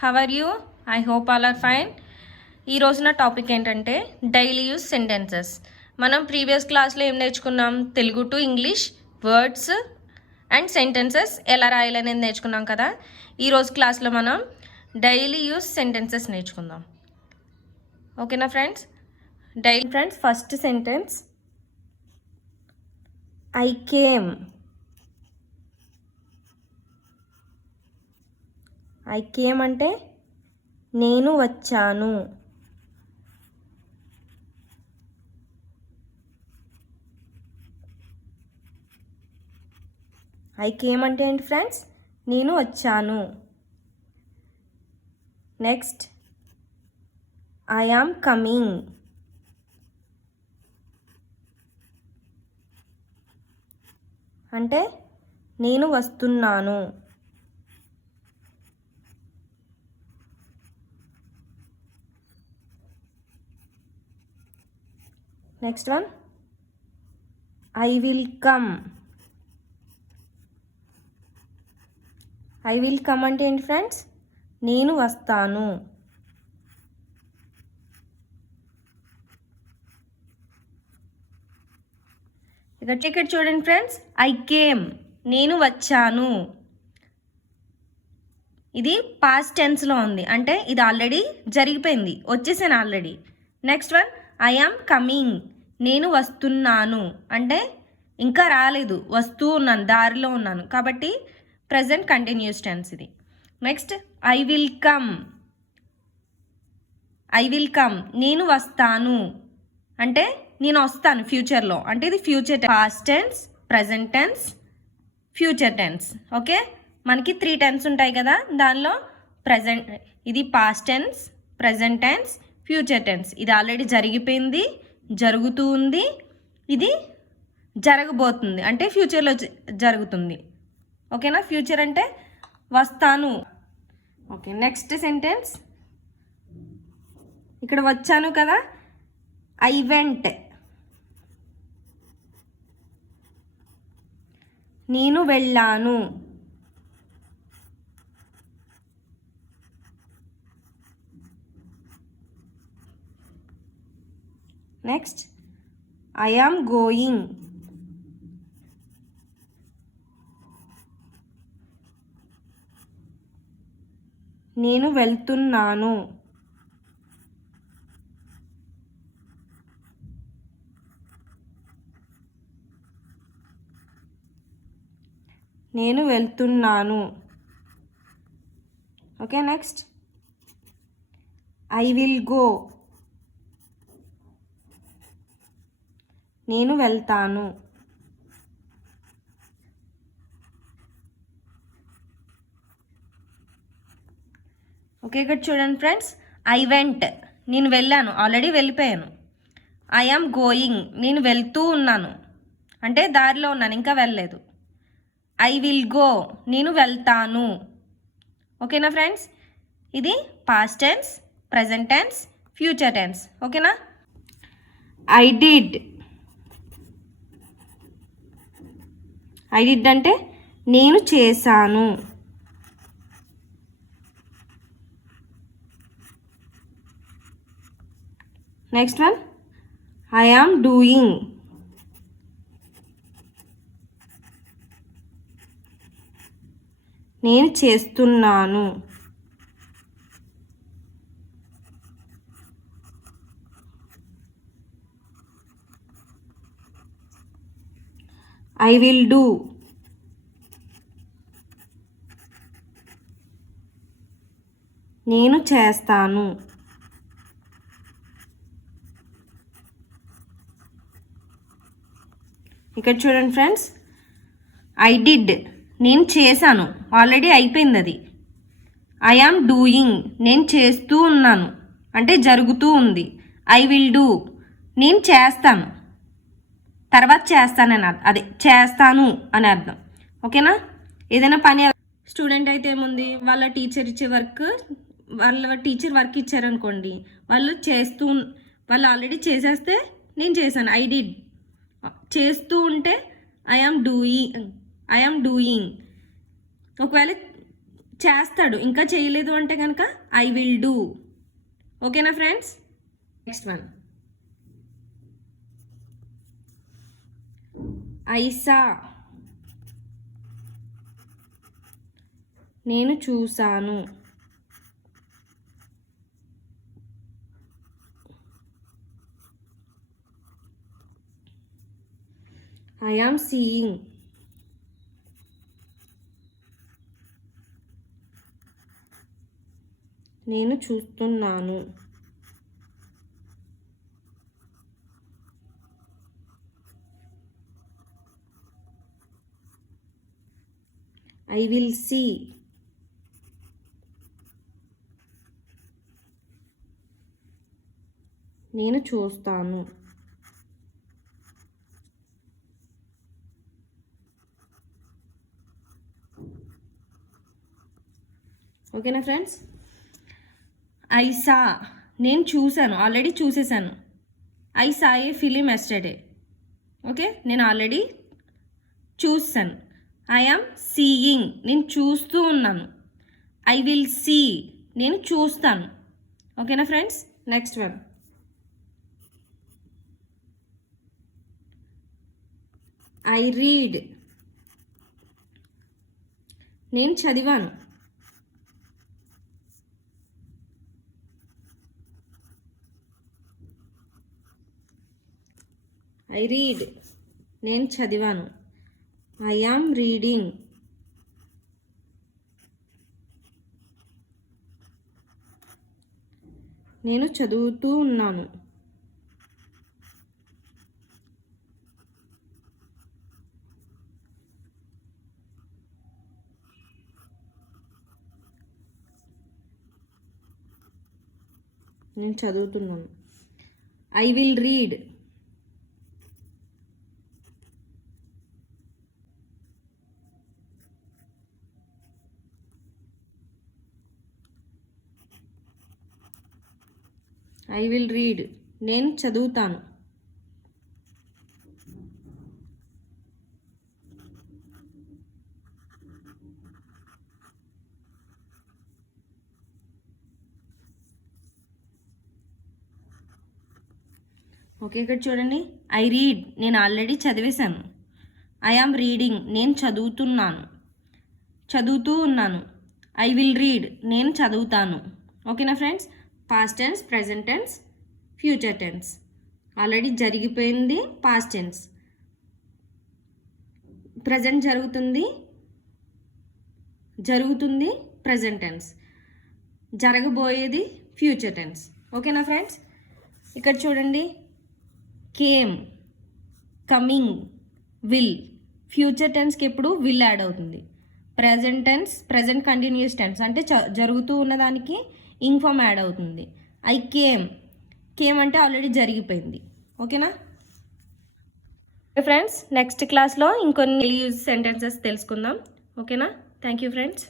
How are you? I hope all are fine. ఈ రోజున topic ఏంటంటే డైలీ యూజ్ సెంటెన్సెస్. మనం ప్రీవియస్ క్లాస్లో ఏం నేర్చుకున్నాం? Telugu to English words and sentences ఎలా రాయాలనేది నేర్చుకున్నాం కదా. ఈరోజు క్లాస్లో మనం డైలీ యూజ్ సెంటెన్సెస్ నేర్చుకుందాం. ఓకేనా friends? Friends, first sentence I came. I came అంటే నేను వచ్చాను. ఐ కేమ్ అంటే ఏంటి ఫ్రెండ్స్? నేను వచ్చాను. Next I am coming. అంటే నేను వస్తున్నాను. Next one I will come. I will come అంటే ఏంటి ఫ్రెండ్స్? నేను వస్తాను. ఇక్కడ చూడండి ఫ్రెండ్స్, ఐ కేమ్ నేను వచ్చాను. ఇది పాస్ట్ టెన్స్లో ఉంది, అంటే ఇది ఆల్రెడీ జరిగిపోయింది, వచ్చేసాను already. Next one I am coming నేను వస్తున్నాను, అంటే ఇంకా రాలేదు, వస్తూ ఉన్నాను, దారిలో ఉన్నాను, కాబట్టి ప్రజెంట్ కంటిన్యూస్ టెన్స్ ఇది. Next I will come. I will come నేను వస్తాను, అంటే నేను వస్తాను ఫ్యూచర్లో, అంటే ఇది future past tense, present tense, future tense. Okay, మనకి 3 టెన్స్ ఉంటాయి కదా, దానిలో ప్రజెంట్ ఇది past tense, present tense, future tense. ఇది ఆల్రెడీ జరిగిపోయింది, జరుగుతూ ఉంది, ఇది జరగబోతుంది, అంటే ఫ్యూచర్లో జరుగుతుంది. ఓకేనా? ఫ్యూచర్ అంటే వస్తాను. ఓకే, నెక్స్ట్ సెంటెన్స్ ఇక్కడ వచ్చాను కదా, ఐ వెంట్ నేను వెళ్ళాను. Next I am going. నేను వెళ్తున్నాను. నేను వెళ్తున్నాను. Okay, next I will go నేను వెళ్తాను. ఓకే, ఇక్కడ చూడండి ఫ్రెండ్స్, ఐ వెంట్ నేను వెళ్ళాను, ఆల్రెడీ వెళ్ళిపోయాను. ఐ యామ్ గోయింగ్ నేను వెళ్తూ ఉన్నాను, అంటే దారిలో ఉన్నాను, ఇంకా వెళ్ళలేదు. ఐ విల్ గో నేను వెళ్తాను. ఓకేనా ఫ్రెండ్స్? ఇది past tense, present tense, future tense. ఓకేనా? I did. ఐ డిడ్ అంటే నేను చేశాను. Next one I am doing. నేను చేస్తున్నాను. ఐ విల్ డూ నేను చేస్తాను. ఇక్కడ చూడండి ఫ్రెండ్స్, ఐ డిడ్ నేను చేశాను, ఆల్రెడీ అయిపోయింది అది. ఐ యామ్ డూయింగ్ నేను చేస్తూ ఉన్నాను, అంటే జరుగుతూ ఉంది. ఐ విల్ డూ నేను చేస్తాను, తర్వాత చేస్తానని అదే చేస్తాను అని అర్థం. ఓకేనా? ఏదైనా పని స్టూడెంట్ అయితే ఏముంది, వాళ్ళ టీచర్ ఇచ్చే వర్క్, వాళ్ళ టీచర్ వర్క్ ఇచ్చారనుకోండి, వాళ్ళు ఆల్రెడీ చేసేస్తే నేను చేశాను, ఐ డిడ్. చేస్తూ ఉంటే ఐ యామ్ డూయింగ్. ఒకవేళ చేస్తాడు, ఇంకా చేయలేదు అంటే కనుక ఐ విల్ డూ. ఓకేనా friends? Next one, I saw, నేను చూశాను. ఐ యామ్ సీయింగ్, నేను చూస్తున్నాను. ఐ విల్ సీ, నేను చూస్తాను. ఓకేనా ఫ్రెండ్స్? ఐ సా, నేను చూశాను, ఆల్రెడీ చూసేసాను. I saw a film yesterday. Okay, నేను ఆల్రెడీ చూసాను. ఐ యామ్ సీయింగ్, నేను చూస్తూ ఉన్నాను. ఐ విల్ సీ, నేను చూస్తాను. ఓకేనా friends? Next one, I read, నేను చదివాను. ఐ రీడ్, నేను చదివాను. ఐ యామ్ రీడింగ్, నేను చదువుతూ ఉన్నాను. నేను చదువుతున్నాను. I will read, I will read, నేను చదువుతాను. ఓకే, ఇక్కడ చూడండి. ఐ రీడ్, నేను ఆల్రెడీ చదివేశాను. ఐ యామ్ రీడింగ్, నేను చదువుతున్నాను, చదువుతూ ఉన్నాను. ఐ విల్ రీడ్, నేను చదువుతాను. ఓకేనా friends? Past tense, present tense, future tense. Already జరిగిపోయింది పాస్ట్ టెన్స్, ప్రజెంట్ జరుగుతుంది ప్రజెంట్ టెన్స్, జరగబోయేది ఫ్యూచర్ టెన్స్. ఓకేనా ఫ్రెండ్స్? ఇక్కడ చూడండి. Came, coming, will. ఫ్యూచర్ టెన్స్కి ఎప్పుడు విల్ యాడ్ అవుతుంది. Present tense, present continuous tense అంటే జరుగుతూ ఉన్నదానికి ఇంగ్ ఫామ్ యాడ్ అవుతుంది. ఐ కేమ్ అంటే ఆల్రెడీ జరిగిపోయింది. ఓకేనా ఫ్రెండ్స్? నెక్స్ట్ క్లాస్లో ఇంకొన్ని యూజ్ సెంటెన్సెస్ తెలుసుకుందాం. ఓకేనా? Thank you friends.